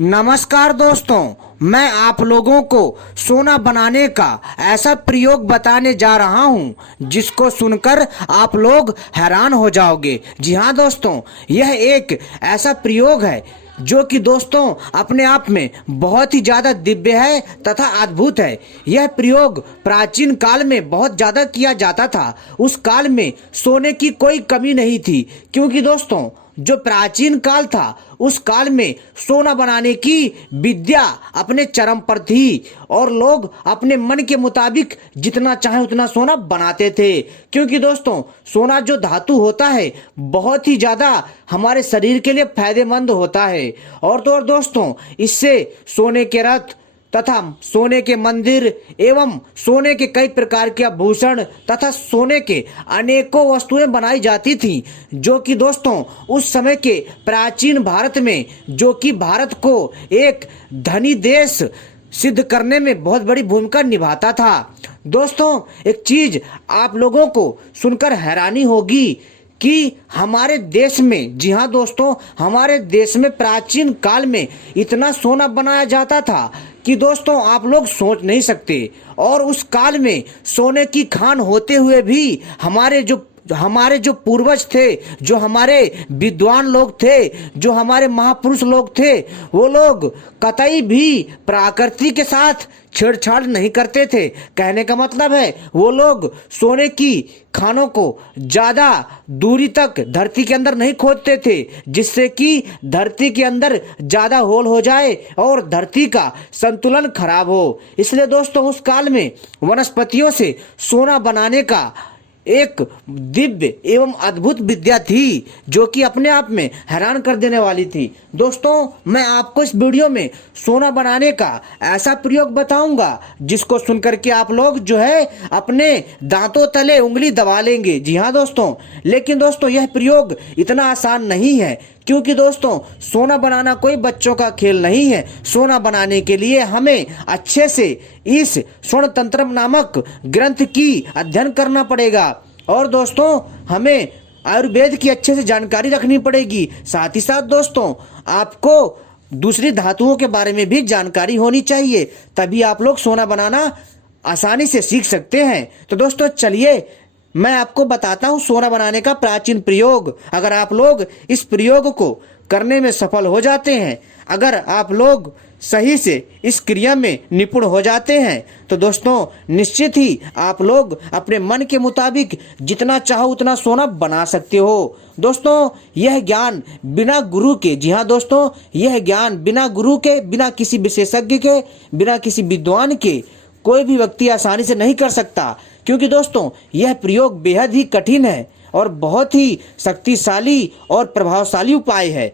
नमस्कार दोस्तों, मैं आप लोगों को सोना बनाने का ऐसा प्रयोग बताने जा रहा हूं जिसको सुनकर आप लोग हैरान हो जाओगे। जी हाँ दोस्तों, यह एक ऐसा प्रयोग है जो कि दोस्तों अपने आप में बहुत ही ज्यादा दिव्य है तथा अद्भुत है। यह प्रयोग प्राचीन काल में बहुत ज्यादा किया जाता था। उस काल में सोने की कोई कमी नहीं थी, क्योंकि दोस्तों जो प्राचीन काल था उस काल में सोना बनाने की विद्या अपने चरम पर थी और लोग अपने मन के मुताबिक जितना चाहे उतना सोना बनाते थे। क्योंकि दोस्तों सोना जो धातु होता है बहुत ही ज्यादा हमारे शरीर के लिए फायदेमंद होता है। और तो और दोस्तों इससे सोने के रथ तथा सोने के मंदिर एवं सोने के कई प्रकार के आभूषण तथा सोने के अनेकों वस्तुएं बनाई जाती थी, जो कि दोस्तों उस समय के प्राचीन भारत में, जो कि भारत को एक धनी देश सिद्ध करने में बहुत बड़ी भूमिका निभाता था। दोस्तों एक चीज आप लोगों को सुनकर हैरानी होगी कि हमारे देश में, जी हाँ दोस्तों, हमारे देश में प्राचीन काल में इतना सोना बनाया जाता था कि दोस्तों आप लोग सोच नहीं सकते। और उस काल में सोने की खान होते हुए भी हमारे जो पूर्वज थे, जो हमारे विद्वान लोग थे, जो हमारे महापुरुष लोग थे, वो लोग कतई भी प्रकृति के साथ छेड़छाड़ नहीं करते थे। कहने का मतलब है वो लोग सोने की खानों को ज्यादा दूरी तक धरती के अंदर नहीं खोदते थे, जिससे कि धरती के अंदर ज्यादा होल हो जाए और धरती का संतुलन खराब हो। इसलिए दोस्तों उस काल में वनस्पतियों से सोना बनाने का एक दिव्य एवं अद्भुत विद्या थी, जो कि अपने आप में हैरान कर देने वाली थी। दोस्तों मैं आपको इस वीडियो में सोना बनाने का ऐसा प्रयोग बताऊंगा जिसको सुनकर के आप लोग जो है अपने दांतों तले उंगली दबा लेंगे। जी हाँ दोस्तों, लेकिन दोस्तों यह प्रयोग इतना आसान नहीं है, क्योंकि दोस्तों सोना बनाना कोई बच्चों का खेल नहीं है। सोना बनाने के लिए हमें अच्छे से इस स्वर्ण तंत्र नामक ग्रंथ की अध्ययन करना पड़ेगा और दोस्तों हमें आयुर्वेद की अच्छे से जानकारी रखनी पड़ेगी। साथ ही साथ दोस्तों आपको दूसरी धातुओं के बारे में भी जानकारी होनी चाहिए, तभी आप लोग सोना बनाना आसानी से सीख सकते हैं। तो दोस्तों चलिए मैं आपको बताता हूँ सोना बनाने का प्राचीन प्रयोग। अगर आप लोग इस प्रयोग को करने में सफल हो जाते हैं, अगर आप लोग सही से इस क्रिया में निपुण हो जाते हैं, तो दोस्तों निश्चित ही आप लोग अपने मन के मुताबिक जितना चाहो उतना सोना बना सकते हो। दोस्तों यह ज्ञान बिना गुरु के, जी हाँ दोस्तों, यह ज्ञान बिना गुरु के, बिना किसी विशेषज्ञ के, बिना किसी विद्वान के कोई भी व्यक्ति आसानी से नहीं कर सकता। क्योंकि दोस्तों यह प्रयोग बेहद ही कठिन है और बहुत ही शक्तिशाली और प्रभावशाली उपाय है।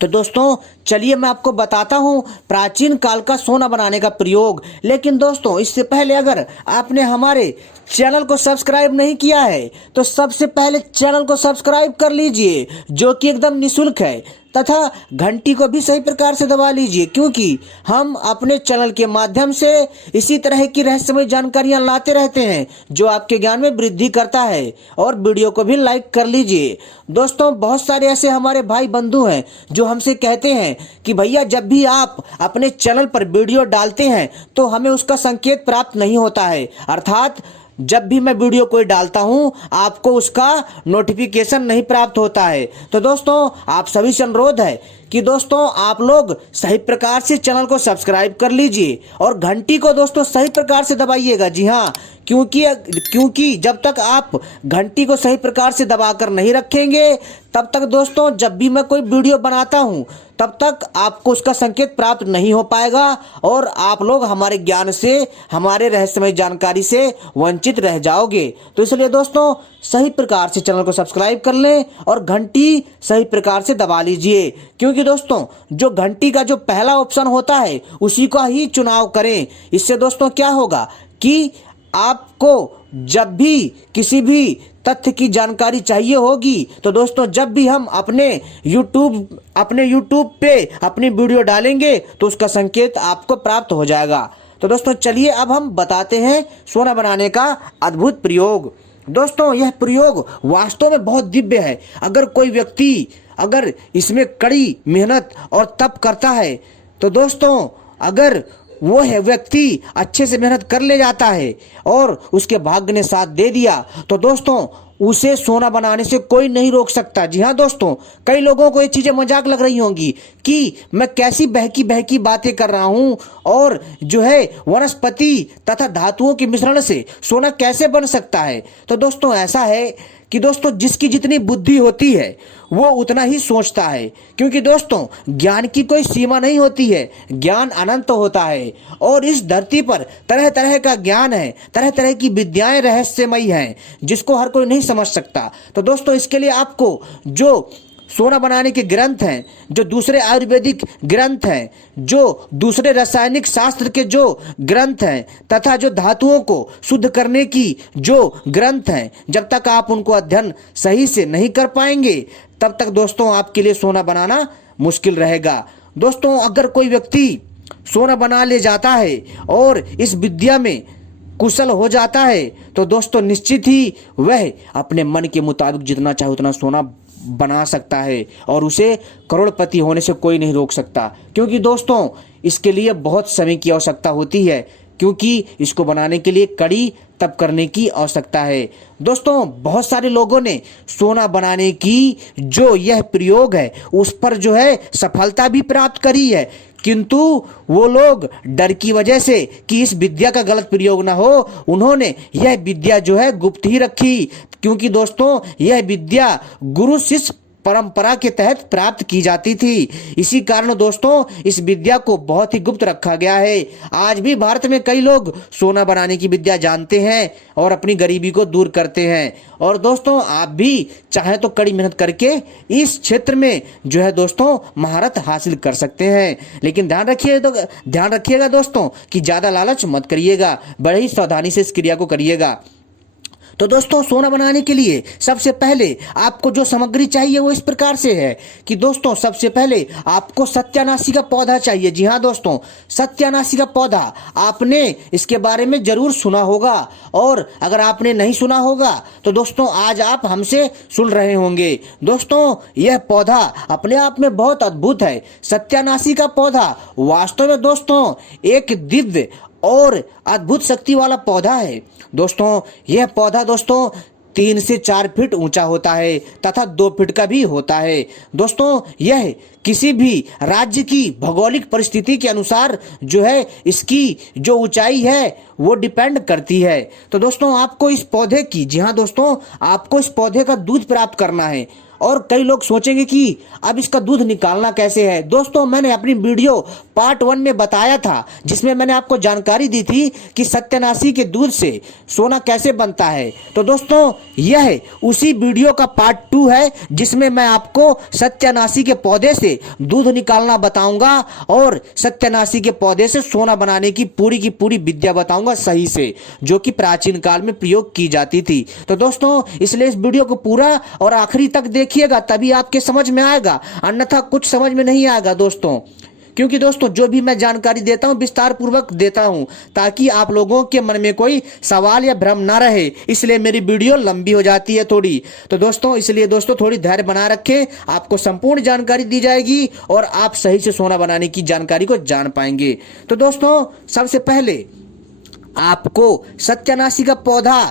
तो दोस्तों चलिए मैं आपको बताता हूँ प्राचीन काल का सोना बनाने का प्रयोग। लेकिन दोस्तों इससे पहले अगर आपने हमारे चैनल को सब्सक्राइब नहीं किया है तो सबसे पहले चैनल को सब्सक्राइब कर लीजिए, जो कि एकदम निःशुल्क है, तथा घंटी को भी सही प्रकार से दबा लीजिए, क्योंकि हम अपने चैनल के माध्यम से इसी तरह की रहस्यमय जानकारियां लाते रहते हैं जो आपके ज्ञान में वृद्धि करता है। और वीडियो को भी लाइक कर लीजिए। दोस्तों बहुत सारे ऐसे हमारे भाई बंधु हैं जो हमसे कहते हैं कि भैया जब भी आप अपने चैनल पर वीडियो डालते हैं तो हमें उसका संकेत प्राप्त नहीं होता है, अर्थात जब भी मैं वीडियो कोई डालता हूं आपको उसका नोटिफिकेशन नहीं प्राप्त होता है। तो दोस्तों आप सभी से अनुरोध है कि दोस्तों आप लोग सही प्रकार से चैनल को सब्सक्राइब कर लीजिए और घंटी को दोस्तों सही प्रकार से दबाइएगा। जी हाँ, क्योंकि जब तक आप घंटी को सही प्रकार से दबाकर नहीं रखेंगे तब तक दोस्तों जब भी मैं कोई वीडियो बनाता हूं तब तक आपको उसका संकेत प्राप्त नहीं हो पाएगा और आप लोग हमारे ज्ञान से, हमारे रहस्यमय जानकारी से वंचित रह जाओगे। तो इसलिए दोस्तों सही प्रकार से चैनल को सब्सक्राइब कर लें और घंटी सही प्रकार से दबा लीजिए, क्योंकि दोस्तों जो घंटी का जो पहला ऑप्शन होता है उसी का ही चुनाव करें। इससे दोस्तों क्या होगा कि आपको जब भी किसी भी तथ्य की जानकारी चाहिए होगी तो दोस्तों जब भी हम अपने YouTube पे अपनी वीडियो डालेंगे तो उसका संकेत आपको प्राप्त हो जाएगा। तो दोस्तों चलिए अब हम बताते हैं सोना बनाने का अद्भुत प्रयोग। दोस्तों यह प्रयोग वास्तव में बहुत दिव्य है। अगर कोई व्यक्ति अगर इसमें कड़ी मेहनत और तप करता है तो दोस्तों अगर वो है व्यक्ति अच्छे से मेहनत कर ले जाता है और उसके भाग्य ने साथ दे दिया तो दोस्तों उसे सोना बनाने से कोई नहीं रोक सकता। जी हाँ दोस्तों, कई लोगों को ये चीजें मजाक लग रही होंगी कि मैं कैसी बहकी बहकी बातें कर रहा हूं और जो है वनस्पति तथा धातुओं के मिश्रण से सोना कैसे बन सकता है। तो दोस्तों ऐसा है कि दोस्तों जिसकी जितनी बुद्धि होती है वो उतना ही सोचता है, क्योंकि दोस्तों ज्ञान की कोई सीमा नहीं होती है, ज्ञान अनंत होता है और इस धरती पर तरह तरह का ज्ञान है, तरह तरह की विद्याएं रहस्यमयी हैं जिसको हर कोई नहीं समझ सकता। तो दोस्तों इसके लिए आपको जो सोना बनाने के ग्रंथ हैं, जो दूसरे आयुर्वेदिक ग्रंथ हैं, जो दूसरे रासायनिक शास्त्र के जो ग्रंथ हैं तथा जो धातुओं को शुद्ध करने की जो ग्रंथ हैं, जब तक आप उनको अध्ययन सही से नहीं कर पाएंगे तब तक दोस्तों आपके लिए सोना बनाना मुश्किल रहेगा। दोस्तों अगर कोई व्यक्ति सोना बना ले जाता है और इस विद्या में कुशल हो जाता है तो दोस्तों निश्चित ही वह अपने मन के मुताबिक जितना चाहे उतना सोना बना सकता है और उसे करोड़पति होने से कोई नहीं रोक सकता, क्योंकि दोस्तों इसके लिए बहुत समय की आवश्यकता होती है, क्योंकि इसको बनाने के लिए कड़ी तप करने की आवश्यकता है। दोस्तों बहुत सारे लोगों ने सोना बनाने की जो यह प्रयोग है उस पर जो है सफलता भी प्राप्त करी है, किंतु वो लोग डर की वजह से कि इस विद्या का गलत प्रयोग ना हो उन्होंने यह विद्या जो है गुप्त ही रखी, क्योंकि दोस्तों यह विद्या गुरु शिष्य परंपरा के तहत प्राप्त की जाती थी। इसी कारण दोस्तों इस विद्या को बहुत ही गुप्त रखा गया है। आज भी भारत में कई लोग सोना बनाने की विद्या जानते हैं और अपनी गरीबी को दूर करते हैं। और दोस्तों आप भी चाहे तो कड़ी मेहनत करके इस क्षेत्र में जो है दोस्तों महारत हासिल कर सकते हैं, लेकिन ध्यान रखिएगा दोस्तों कि ज्यादा लालच मत करिएगा, बड़े ही सावधानी से इस क्रिया को करिएगा। तो दोस्तों सोना बनाने के लिए सबसे पहले आपको जो सामग्री चाहिए वो इस प्रकार से है कि दोस्तों सबसे पहले आपको सत्यानाशी का पौधा चाहिए। जी हाँ दोस्तों, सत्यानाशी का पौधा आपने इसके बारे में जरूर सुना होगा और अगर आपने नहीं सुना होगा तो दोस्तों आज आप हमसे सुन रहे होंगे। दोस्तों यह पौधा अपने आप में बहुत अद्भुत है। सत्यानाशी का पौधा वास्तव में दोस्तों एक दिव्य और अद्भुत शक्ति वाला पौधा है। दोस्तों यह पौधा दोस्तों 3 से 4 फीट ऊंचा होता है तथा 2 फीट का भी होता है। दोस्तों यह किसी भी राज्य की भौगोलिक परिस्थिति के अनुसार जो है इसकी जो ऊंचाई है वो डिपेंड करती है। तो दोस्तों आपको इस पौधे की, जी हाँ दोस्तों, आपको इस पौधे का दूध प्राप्त करना है। और कई लोग सोचेंगे कि अब इसका दूध निकालना कैसे है। दोस्तों मैंने अपनी वीडियो पार्ट 1 में बताया था, जिसमें मैंने आपको जानकारी दी थी कि सत्यानाशी के दूध से सोना कैसे बनता है। तो दोस्तों यह उसी वीडियो का पार्ट 2 है जिसमें मैं आपको सत्यानाशी के पौधे से दूध निकालना बताऊंगा और सत्यानाशी के पौधे से सोना बनाने की पूरी विद्या बताऊंगा सही से, जो कि प्राचीन काल में प्रयोग की जाती थी। तो दोस्तों इसलिए इस वीडियो को पूरा और आखिरी तक देखिएगा, तभी आपके समझ में आएगा, अन्यथा कुछ समझ में नहीं आएगा दोस्तों। क्योंकि दोस्तों जो भी मैं जानकारी देता हूं विस्तार पूर्वक देता हूं ताकि आप लोगों के मन में कोई सवाल या भ्रम ना रहे, इसलिए मेरी वीडियो लंबी हो जाती है थोड़ी। तो दोस्तों इसलिए दोस्तों थोड़ी धैर्य बना रखें, आपको संपूर्ण जानकारी दी जाएगी और आप सही से सोना बनाने की जानकारी को जान पाएंगे। तो दोस्तों सबसे पहले आपको सत्यानाशी का पौधा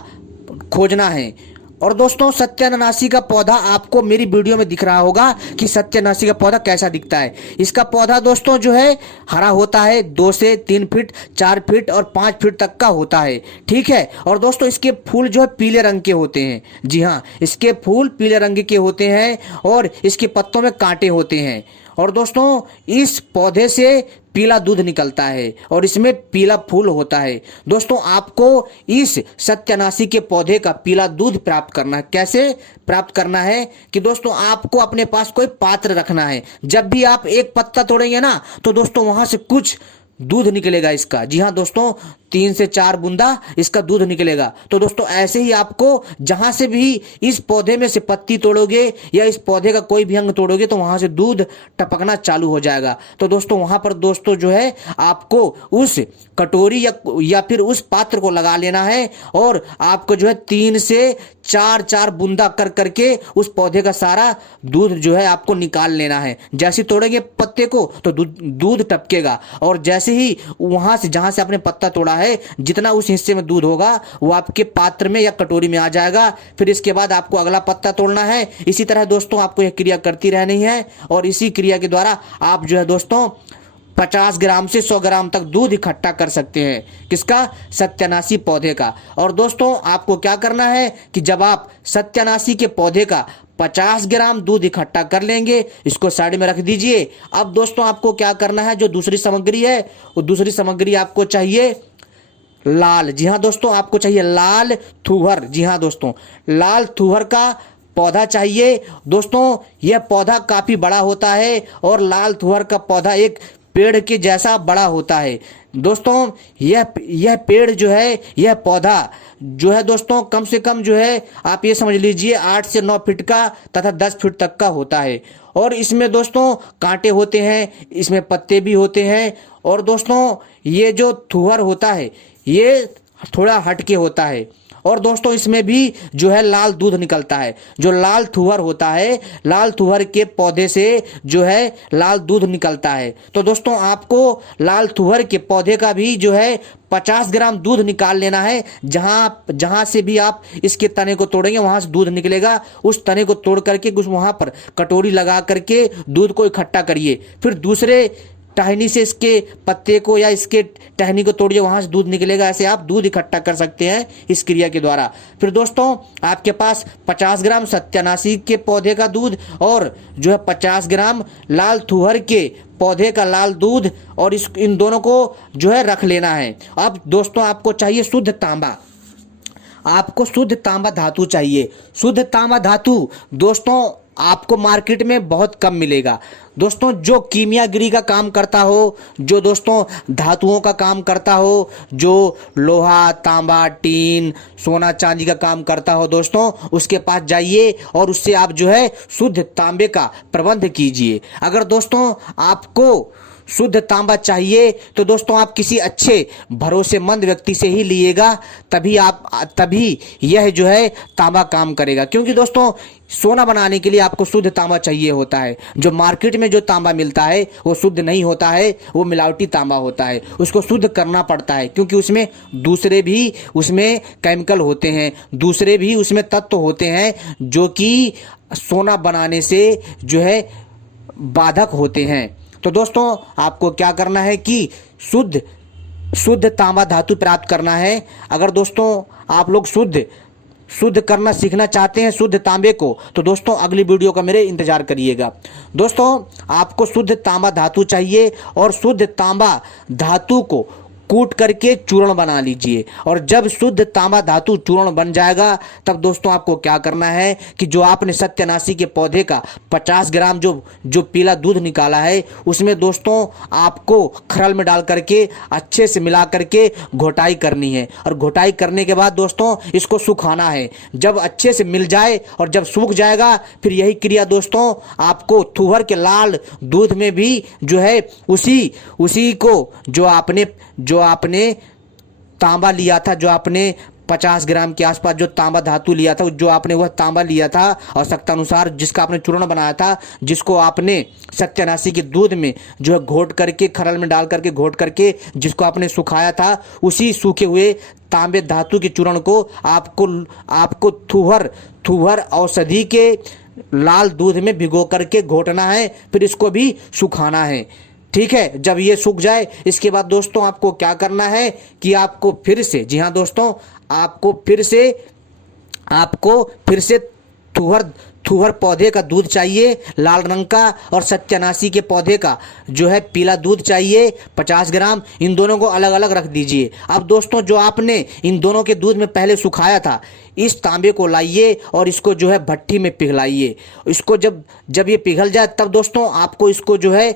खोजना है। और दोस्तों सत्यानाशी का पौधा आपको मेरी वीडियो में दिख रहा होगा कि सत्यानाशी का पौधा कैसा दिखता है। इसका पौधा दोस्तों जो है हरा होता है, 2 से 3 फीट, 4 फीट और 5 फीट तक का होता है, ठीक है। और दोस्तों इसके फूल जो है पीले रंग के होते हैं। जी हाँ, इसके फूल पीले रंग के होते हैं और इसके पत्तों में कांटे होते हैं। और दोस्तों इस पौधे से पीला दूध निकलता है और इसमें पीला फूल होता है। दोस्तों आपको इस सत्यानाशी के पौधे का पीला दूध प्राप्त करना है। कैसे प्राप्त करना है कि दोस्तों आपको अपने पास कोई पात्र रखना है। जब भी आप एक पत्ता तोड़ेंगे ना तो दोस्तों वहां से कुछ दूध निकलेगा इसका। जी हाँ दोस्तों, 3 से 4 बूंदा इसका दूध निकलेगा। तो दोस्तों ऐसे ही आपको जहां से भी इस पौधे में से पत्ती तोड़ोगे या इस पौधे का कोई भी अंग तोड़ोगे तो वहां से दूध टपकना चालू हो जाएगा। तो दोस्तों वहां पर दोस्तों जो है आपको उस कटोरी या फिर उस पात्र को लगा लेना है और आपको जो है 3 से 4 बूंदा कर करके उस पौधे का सारा दूध जो है आपको निकाल लेना है। जैसे तोड़ेंगे पत्ते को तो दूध टपकेगा और जैसे ही वहां से जहां से आपने पत्ता तोड़ा है जितना उस हिस्से में दूध होगा वो आपके पात्र में या कटोरी में आ जाएगा। फिर इसके बाद आपको अगला पत्ता तोड़ना है। इसी तरह दोस्तों आपको यह क्रिया करती रहनी है और इसी क्रिया के द्वारा आप जो है दोस्तों 50 ग्राम से 100 ग्राम तक दूध इकट्ठा कर सकते हैं। किसका? सत्यानाशी पौधे का। और दोस्तों आपको क्या करना है कि जब आप सत्यानाशी के पौधे का 50 ग्राम दूध इकट्ठा कर लेंगे इसको साइड में रख दीजिए। अब दोस्तों आपको क्या करना है, जो दूसरी सामग्री है वो दूसरी सामग्री आपको चाहिए लाल। जी हाँ दोस्तों, आपको चाहिए लाल थूहर। जी हाँ दोस्तों, लाल थूहर का पौधा चाहिए। दोस्तों यह पौधा काफी बड़ा होता है और लाल थूहर का पौधा एक पेड़ के जैसा बड़ा होता है। दोस्तों यह पेड़ जो है, यह पौधा जो है दोस्तों कम से कम जो है आप ये समझ लीजिए 8 से 9 फीट का तथा 10 फीट तक का होता है। और इसमें दोस्तों कांटे होते हैं, इसमें पत्ते भी होते हैं। और दोस्तों ये जो थूहर होता है ये थोड़ा हटके होता है। और दोस्तों इसमें भी जो है लाल दूध निकलता है। जो लाल थूहर होता है, लाल थूहर के पौधे से जो है लाल दूध निकलता है। तो दोस्तों आपको लाल थूहर के पौधे का भी जो है 50 ग्राम दूध निकाल लेना है। जहां से भी आप इसके तने को तोड़ेंगे वहां से दूध निकलेगा। उस तने को तोड़ करके कुछ वहां पर कटोरी लगा करके दूध को इकट्ठा करिए। फिर दूसरे टहनी से इसके पत्ते को या इसके टहनी को तोड़िए, वहां से दूध निकलेगा। ऐसे आप दूध इकट्ठा कर सकते हैं इस क्रिया के द्वारा। फिर दोस्तों आपके पास 50 ग्राम सत्यानाशी के पौधे का दूध और जो है 50 ग्राम लाल थूहर के पौधे का लाल दूध और इन दोनों को जो है रख लेना है। अब दोस्तों आपको चाहिए शुद्ध तांबा। आपको शुद्ध तांबा धातु चाहिए। शुद्ध तांबा धातु दोस्तों आपको मार्केट में बहुत कम मिलेगा। दोस्तों जो कीमियागिरी का काम करता हो, जो दोस्तों धातुओं का काम करता हो, जो लोहा तांबा टीन सोना चांदी का काम करता हो, दोस्तों उसके पास जाइए और उससे आप जो है शुद्ध तांबे का प्रबंध कीजिए। अगर दोस्तों आपको शुद्ध तांबा चाहिए तो दोस्तों आप किसी अच्छे भरोसेमंद व्यक्ति से ही लीजिएगा, तभी यह जो है तांबा काम करेगा। क्योंकि दोस्तों सोना बनाने के लिए आपको शुद्ध तांबा चाहिए होता है। जो मार्केट में जो तांबा मिलता है वो शुद्ध नहीं होता है, वो मिलावटी तांबा होता है। उसको शुद्ध करना पड़ता है क्योंकि उसमें दूसरे भी उसमें केमिकल होते हैं, दूसरे भी उसमें तत्व होते हैं जो कि सोना बनाने से जो है बाधक होते हैं। तो दोस्तों आपको क्या करना है कि शुद्ध तांबा धातु प्राप्त करना है। अगर दोस्तों आप लोग शुद्ध करना सीखना चाहते हैं शुद्ध तांबे को, तो दोस्तों अगली वीडियो का मेरे इंतजार करिएगा। दोस्तों आपको शुद्ध तांबा धातु चाहिए और शुद्ध तांबा धातु को कूट करके चूर्ण बना लीजिए। और जब शुद्ध तांबा धातु चूर्ण बन जाएगा तब दोस्तों आपको क्या करना है कि जो आपने सत्यानाशी के पौधे का 50 ग्राम जो पीला दूध निकाला है उसमें दोस्तों आपको खरल में डाल करके अच्छे से मिला करके घोटाई करनी है। और घोटाई करने के बाद दोस्तों इसको सुखाना है। जब अच्छे से मिल जाए और जब सूख जाएगा फिर यही क्रिया दोस्तों आपको थूहर के लाल दूध में भी जो है उसी को जो आपने तांबा लिया था, जो आपने 50 ग्राम के आसपास जो तांबा धातु लिया था, जो आपने वह तांबा लिया था आवश्यकता अनुसार जिसका आपने चूर्ण बनाया था, जिसको आपने सत्यानाशी के दूध में जो है घोट करके खरल में डाल करके घोट करके जिसको आपने सुखाया था, उसी सूखे हुए तांबे धातु के चूर्ण को आपको थूहर औषधि के लाल दूध में भिगो करके घोटना है। फिर इसको भी सुखाना है। ठीक है, जब ये सूख जाए इसके बाद दोस्तों आपको क्या करना है कि आपको फिर से, जी हाँ दोस्तों, आपको फिर से थूहर पौधे का दूध चाहिए लाल रंग का और सत्यानाशी के पौधे का जो है पीला दूध चाहिए 50 ग्राम। इन दोनों को अलग अलग रख दीजिए। अब दोस्तों जो आपने इन दोनों के दूध में पहले सुखाया था इस तांबे को लाइए और इसको जो है भट्टी में पिघलाइए। इसको जब ये पिघल जाए तब दोस्तों आपको इसको जो है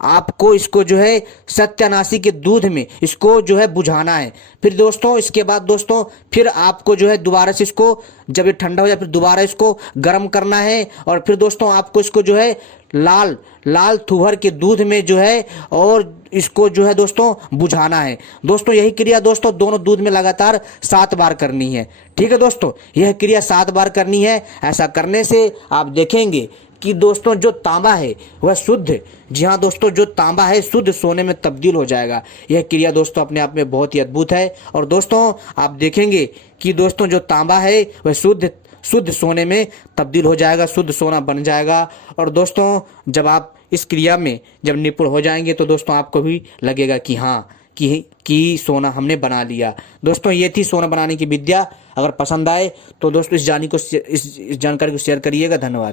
आपको इसको जो है सत्यानाशी के दूध में इसको जो है बुझाना है। फिर दोस्तों इसके बाद दोस्तों फिर आपको जो है दोबारा से इसको, जब ये ठंडा हो जाए फिर दोबारा इसको गर्म करना है। और फिर दोस्तों आपको इसको जो है लाल लाल तुअर के दूध में जो है और इसको जो है दोस्तों बुझाना है। दोस्तों यही क्रिया दोस्तों दोनों दूध में लगातार 7 बार करनी है। ठीक है दोस्तों, यह क्रिया 7 बार करनी है। ऐसा करने से आप देखेंगे कि दोस्तों जो तांबा है वह शुद्ध, जी हाँ दोस्तों, जो तांबा है शुद्ध सोने में तब्दील हो जाएगा। यह क्रिया दोस्तों अपने आप में बहुत ही अद्भुत है। और दोस्तों आप देखेंगे कि दोस्तों जो तांबा है वह शुद्ध सोने में तब्दील हो जाएगा, शुद्ध सोना बन जाएगा। और दोस्तों जब आप इस क्रिया में जब निपुण हो जाएंगे तो दोस्तों आपको भी लगेगा कि हाँ कि सोना हमने बना लिया। दोस्तों ये थी सोना बनाने की विद्या। अगर पसंद आए तो दोस्तों इस जानकारी को शेयर करिएगा। धन्यवाद।